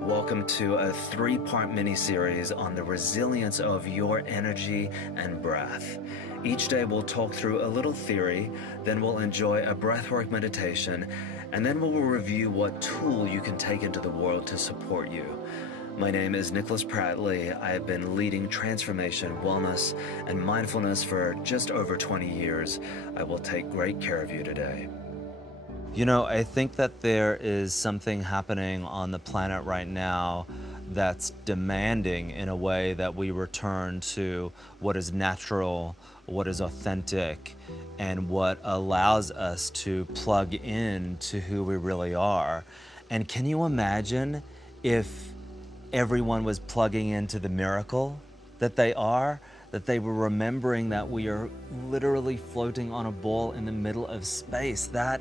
Welcome to a 3-part mini-series on the resilience of your energy and breath. Each day we'll talk through a little theory, then we'll enjoy a breathwork meditation, and then we'll review what tool you can take into the world to support you. My name is Nicholas Prattley. I have been leading transformation, wellness, and mindfulness for just over 20 years. I will take great care of you today. You know, I think that there is something happening on the planet right now that's demanding in a way that we return to what is natural, what is authentic, and what allows us to plug in to who we really are. And can you imagine if everyone was plugging into the miracle that they are, that they were remembering that we are literally floating on a ball in the middle of space? That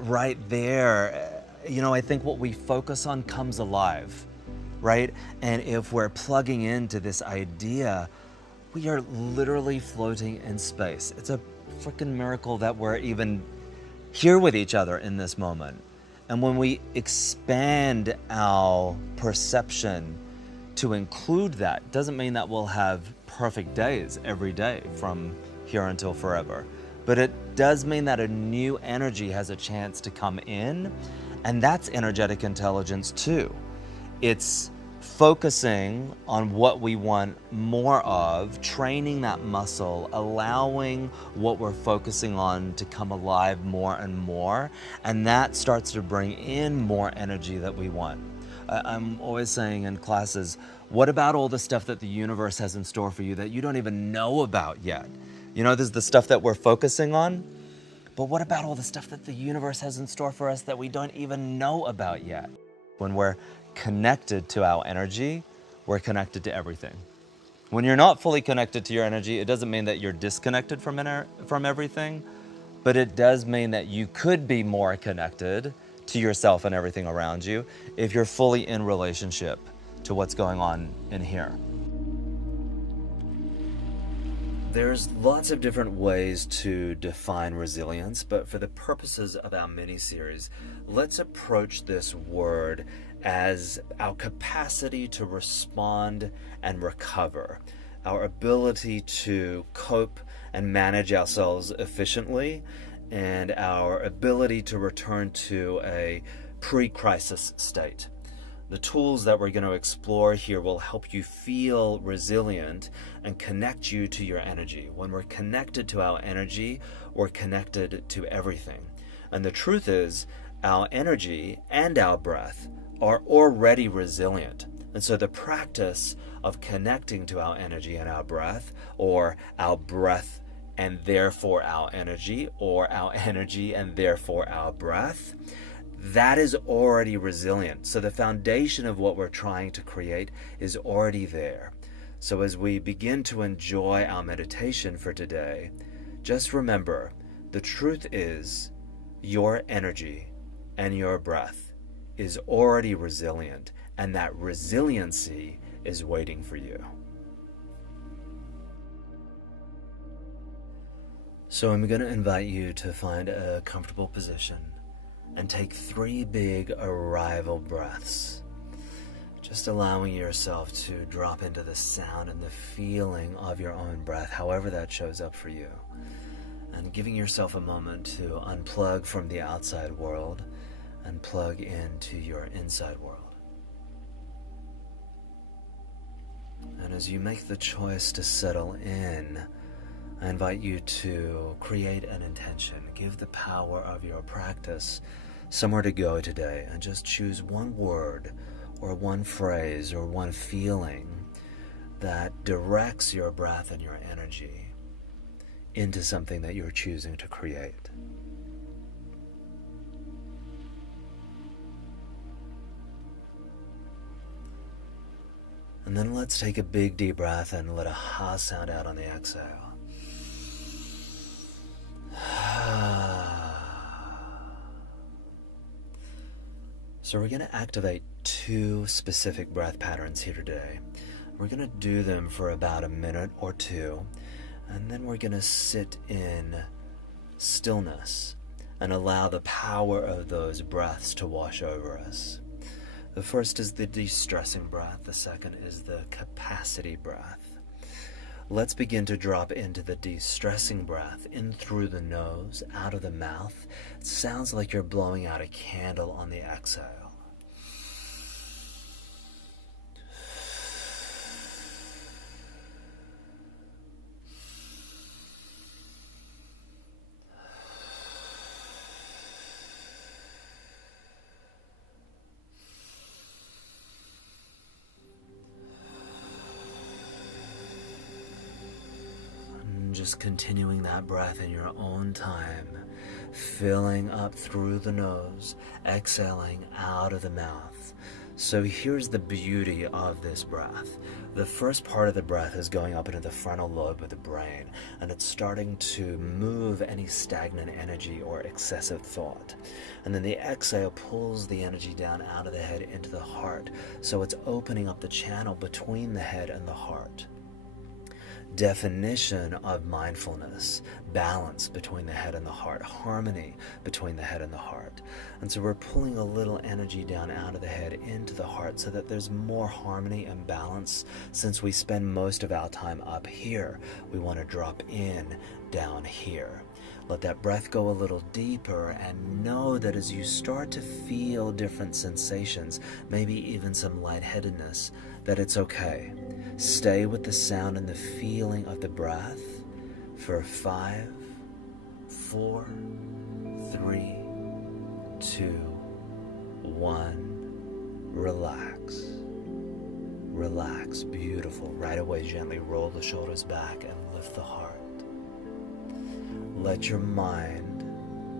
right there, I think what we focus on comes alive, right? And if we're plugging into this idea, we are literally floating in space. It's a freaking miracle that we're even here with each other in this moment. And when we expand our perception to include that, doesn't mean that we'll have perfect days every day from here until forever. But it does mean that a new energy has a chance to come in, and that's energetic intelligence too. It's focusing on what we want more of, training that muscle, allowing what we're focusing on to come alive more and more, and that starts to bring in more energy that we want. I'm always saying in classes, what about all the stuff that the universe has in store for you that you don't even know about yet? There's the stuff that we're focusing on, but what about all the stuff that the universe has in store for us that we don't even know about yet? When we're connected to our energy, we're connected to everything. When you're not fully connected to your energy, it doesn't mean that you're disconnected from everything, but it does mean that you could be more connected to yourself and everything around you if you're fully in relationship to what's going on in here. There's lots of different ways to define resilience, but for the purposes of our mini-series, let's approach this word as our capacity to respond and recover, our ability to cope and manage ourselves efficiently, and our ability to return to a pre-crisis state. The tools that we're going to explore here will help you feel resilient and connect you to your energy. When we're connected to our energy, we're connected to everything. And the truth is, our energy and our breath are already resilient. And so the practice of connecting to our energy and our breath, or our breath and therefore our energy, or our energy and therefore our breath, that is already resilient. So the foundation of what we're trying to create is already there. So as we begin to enjoy our meditation for today, just remember, the truth is your energy and your breath is already resilient, and that resiliency is waiting for you. So I'm going to invite you to find a comfortable position and take 3 big arrival breaths, just allowing yourself to drop into the sound and the feeling of your own breath, however that shows up for you, and giving yourself a moment to unplug from the outside world and plug into your inside world. And as you make the choice to settle in, I invite you to create an intention. Give the power of your practice somewhere to go today, and just choose one word or one phrase or one feeling that directs your breath and your energy into something that you're choosing to create. And then let's take a big deep breath and let a ha sound out on the exhale. So we're going to activate 2 specific breath patterns here today. We're going to do them for about a minute or 2, and then we're going to sit in stillness and allow the power of those breaths to wash over us. The first is the de-stressing breath. The second is the capacity breath. Let's begin to drop into the de-stressing breath, in through the nose, out of the mouth. It sounds like you're blowing out a candle on the exhale. Just continuing that breath in your own time, filling up through the nose, exhaling out of the mouth. So here's the beauty of this breath. The first part of the breath is going up into the frontal lobe of the brain, and it's starting to move any stagnant energy or excessive thought. And then the exhale pulls the energy down out of the head into the heart, so it's opening up the channel between the head and the heart. Definition of mindfulness: balance between the head and the heart, harmony between the head and the heart. And so we're pulling a little energy down out of the head into the heart so that there's more harmony and balance. Since we spend most of our time up here, we want to drop in down here. Let that breath go a little deeper, and know that as you start to feel different sensations, maybe even some lightheadedness, that it's okay. Stay with the sound and the feeling of the breath for 5, 4, 3, 2, 1. Relax. Relax. Beautiful. Right away, gently roll the shoulders back and lift the heart. Let your mind,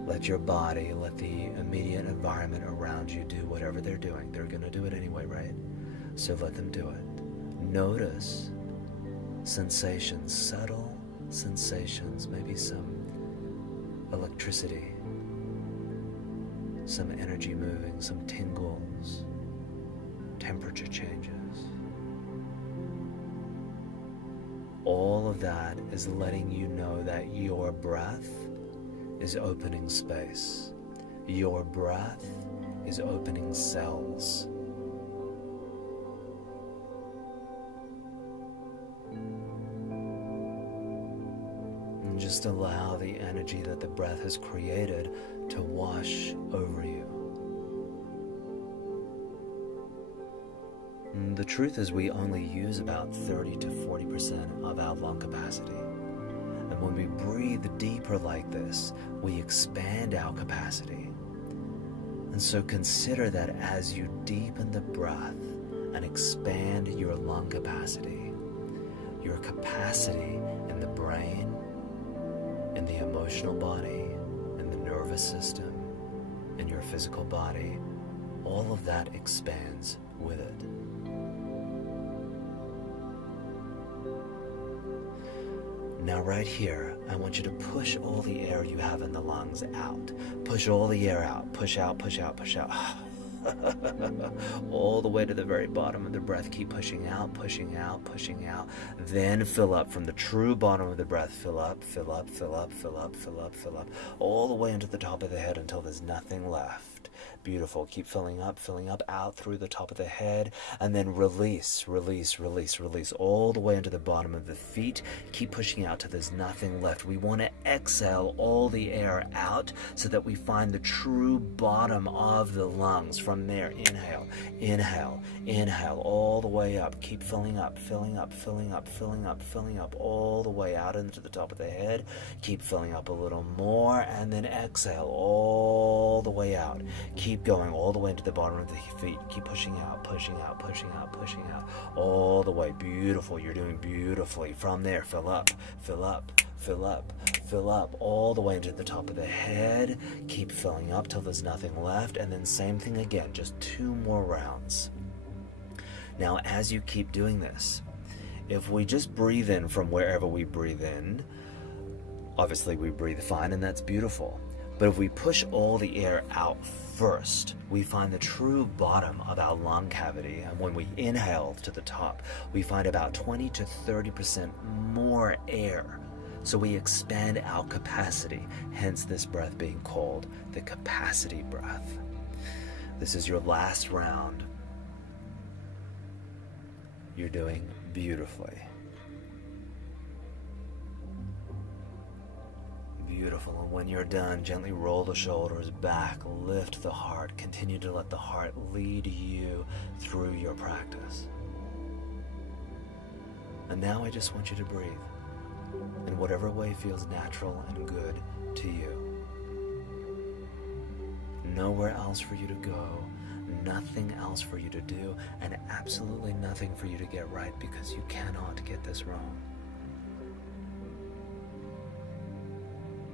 let your body, let the immediate environment around you do whatever they're doing. They're going to do it anyway, right? So let them do it. Notice sensations, subtle sensations, maybe some electricity, some energy moving, some tingles, temperature changes. All of that is letting you know that your breath is opening space. Your breath is opening cells. And just allow the energy that the breath has created to wash over you. And the truth is, we only use about 30 to 40% of our lung capacity. And when we breathe deeper like this, we expand our capacity. And so consider that as you deepen the breath and expand your lung capacity, your capacity in the brain, in the emotional body, in the nervous system, in your physical body, all of that expands with it. Now right here, I want you to push all the air you have in the lungs out. Push all the air out. Push out, push out, push out. All the way to the very bottom of the breath. Keep pushing out, pushing out, pushing out. Then fill up from the true bottom of the breath. Fill up, fill up, fill up, fill up, fill up, fill up. All the way into the top of the head until there's nothing left. Beautiful. Keep filling up out through the top of the head, and then release, release, release, release all the way into the bottom of the feet. Keep pushing out till there's nothing left. We want to exhale all the air out so that we find the true bottom of the lungs. From there, inhale, inhale, inhale, all the way up. Keep filling up, filling up, filling up, filling up, filling up, all the way out into the top of the head. Keep filling up a little more, and then exhale all the way out. Keep going all the way into the bottom of the feet. Keep pushing out, pushing out, pushing out, pushing out, all the way. Beautiful. You're doing beautifully. From there, fill up, fill up, fill up, fill up, all the way into the top of the head. Keep filling up till there's nothing left, and then same thing again, just 2 more rounds. Now, as you keep doing this, if we just breathe in from wherever we breathe in, obviously we breathe fine, and that's beautiful. But if we push all the air out first, we find the true bottom of our lung cavity. And when we inhale to the top, we find about 20 to 30% more air. So we expand our capacity, hence this breath being called the capacity breath. This is your last round. You're doing beautifully. Beautiful. And when you're done, gently roll the shoulders back, lift the heart, continue to let the heart lead you through your practice. And now I just want you to breathe in whatever way feels natural and good to you. Nowhere else for you to go, nothing else for you to do, and absolutely nothing for you to get right, because you cannot get this wrong.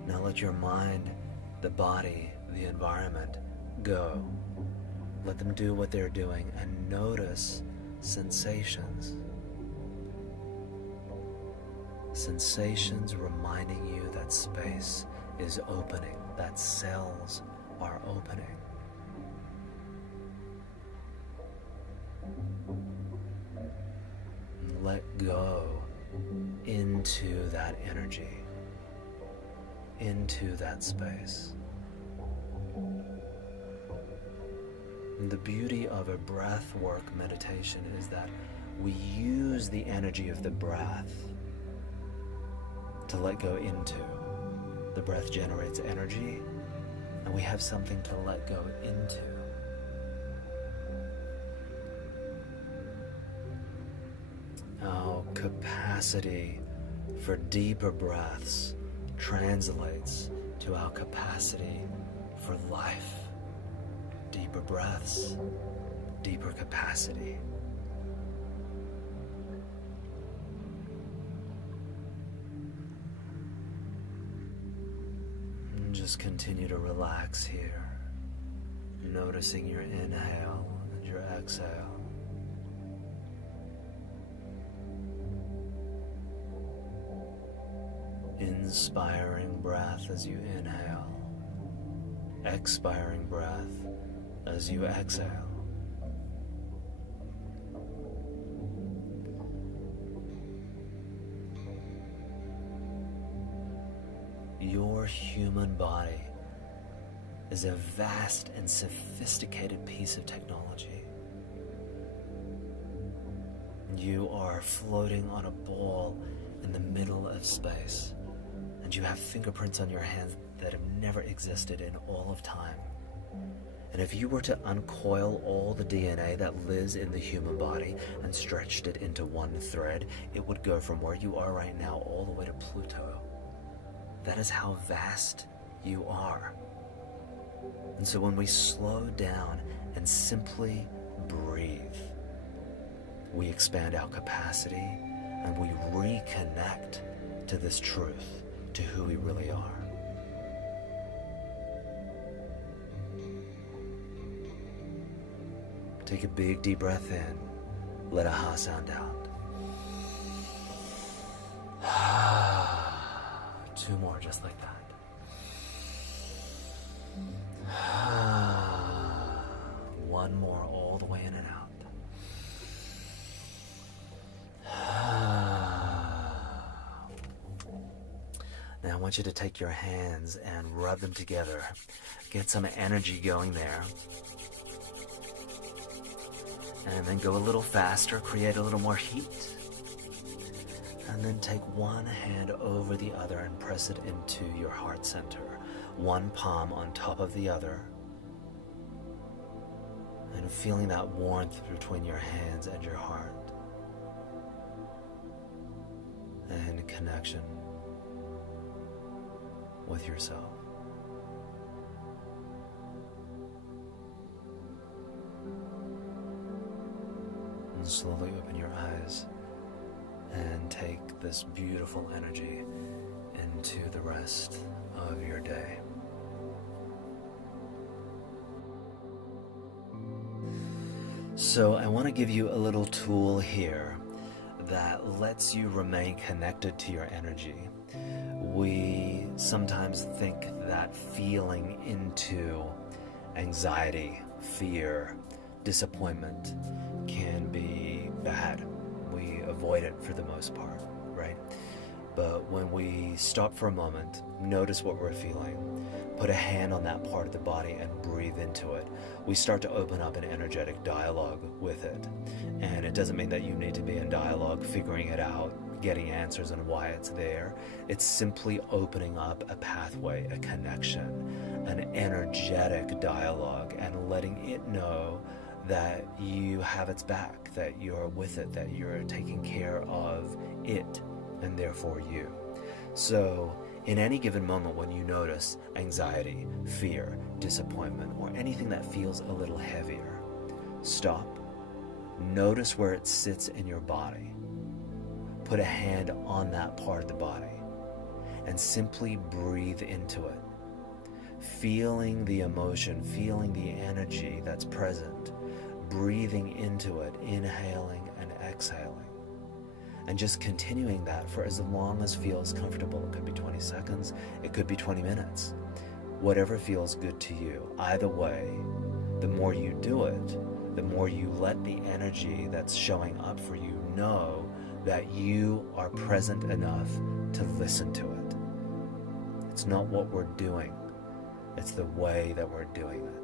Now let your mind, the body, the environment go. Let them do what they're doing and notice sensations. Sensations reminding you that space is opening, that cells are opening. Let go into that energy, into that space. And the beauty of a breath work meditation is that we use the energy of the breath to let go into. The breath generates energy, and we have something to let go into. Our capacity for deeper breaths translates to our capacity for life. Deeper breaths, deeper capacity. And just continue to relax here, noticing your inhale and your exhale. Inspiring breath as you inhale, expiring breath as you exhale. Your human body is a vast and sophisticated piece of technology. You are floating on a ball in the middle of space, and you have fingerprints on your hands that have never existed in all of time. And if you were to uncoil all the DNA that lives in the human body and stretched it into one thread, it would go from where you are right now all the way to Pluto. That is how vast you are. And so when we slow down and simply breathe, we expand our capacity and we reconnect to this truth, to who we really are. Take a big deep breath in. Let a ha sound out. Two more just like that. One more all the way in and out. Now I want you to take your hands and rub them together. Get some energy going there. And then go a little faster, create a little more heat. And then take one hand over the other and press it into your heart center. One palm on top of the other. And feeling that warmth between your hands and your heart. And connection with yourself. And slowly open your eyes and take this beautiful energy into the rest of your day. So I want to give you a little tool here that lets you remain connected to your energy. We sometimes think that feeling into anxiety, fear, disappointment can be bad. We avoid it for the most part, right? But when we stop for a moment, notice what we're feeling, put a hand on that part of the body and breathe into it, we start to open up an energetic dialogue with it. And it It doesn't mean that you need to be in dialogue, figuring it out, getting answers and why it's there. It's simply opening up a pathway, a connection, an energetic dialogue, and letting it know that you have its back, that you're with it, that you're taking care of it, and therefore you. So in any given moment when you notice anxiety, fear, disappointment, or anything that feels a little heavier, stop, notice where it sits in your body, put a hand on that part of the body, and simply breathe into it, feeling the emotion, feeling the energy that's present, breathing into it, inhaling and exhaling, and just continuing that for as long as feels comfortable. It could be 20 seconds, it could be 20 minutes, whatever feels good to you. Either way, the more you do it, the more you let the energy that's showing up for you know that you are present enough to listen to it. It's not what we're doing, it's the way that we're doing it.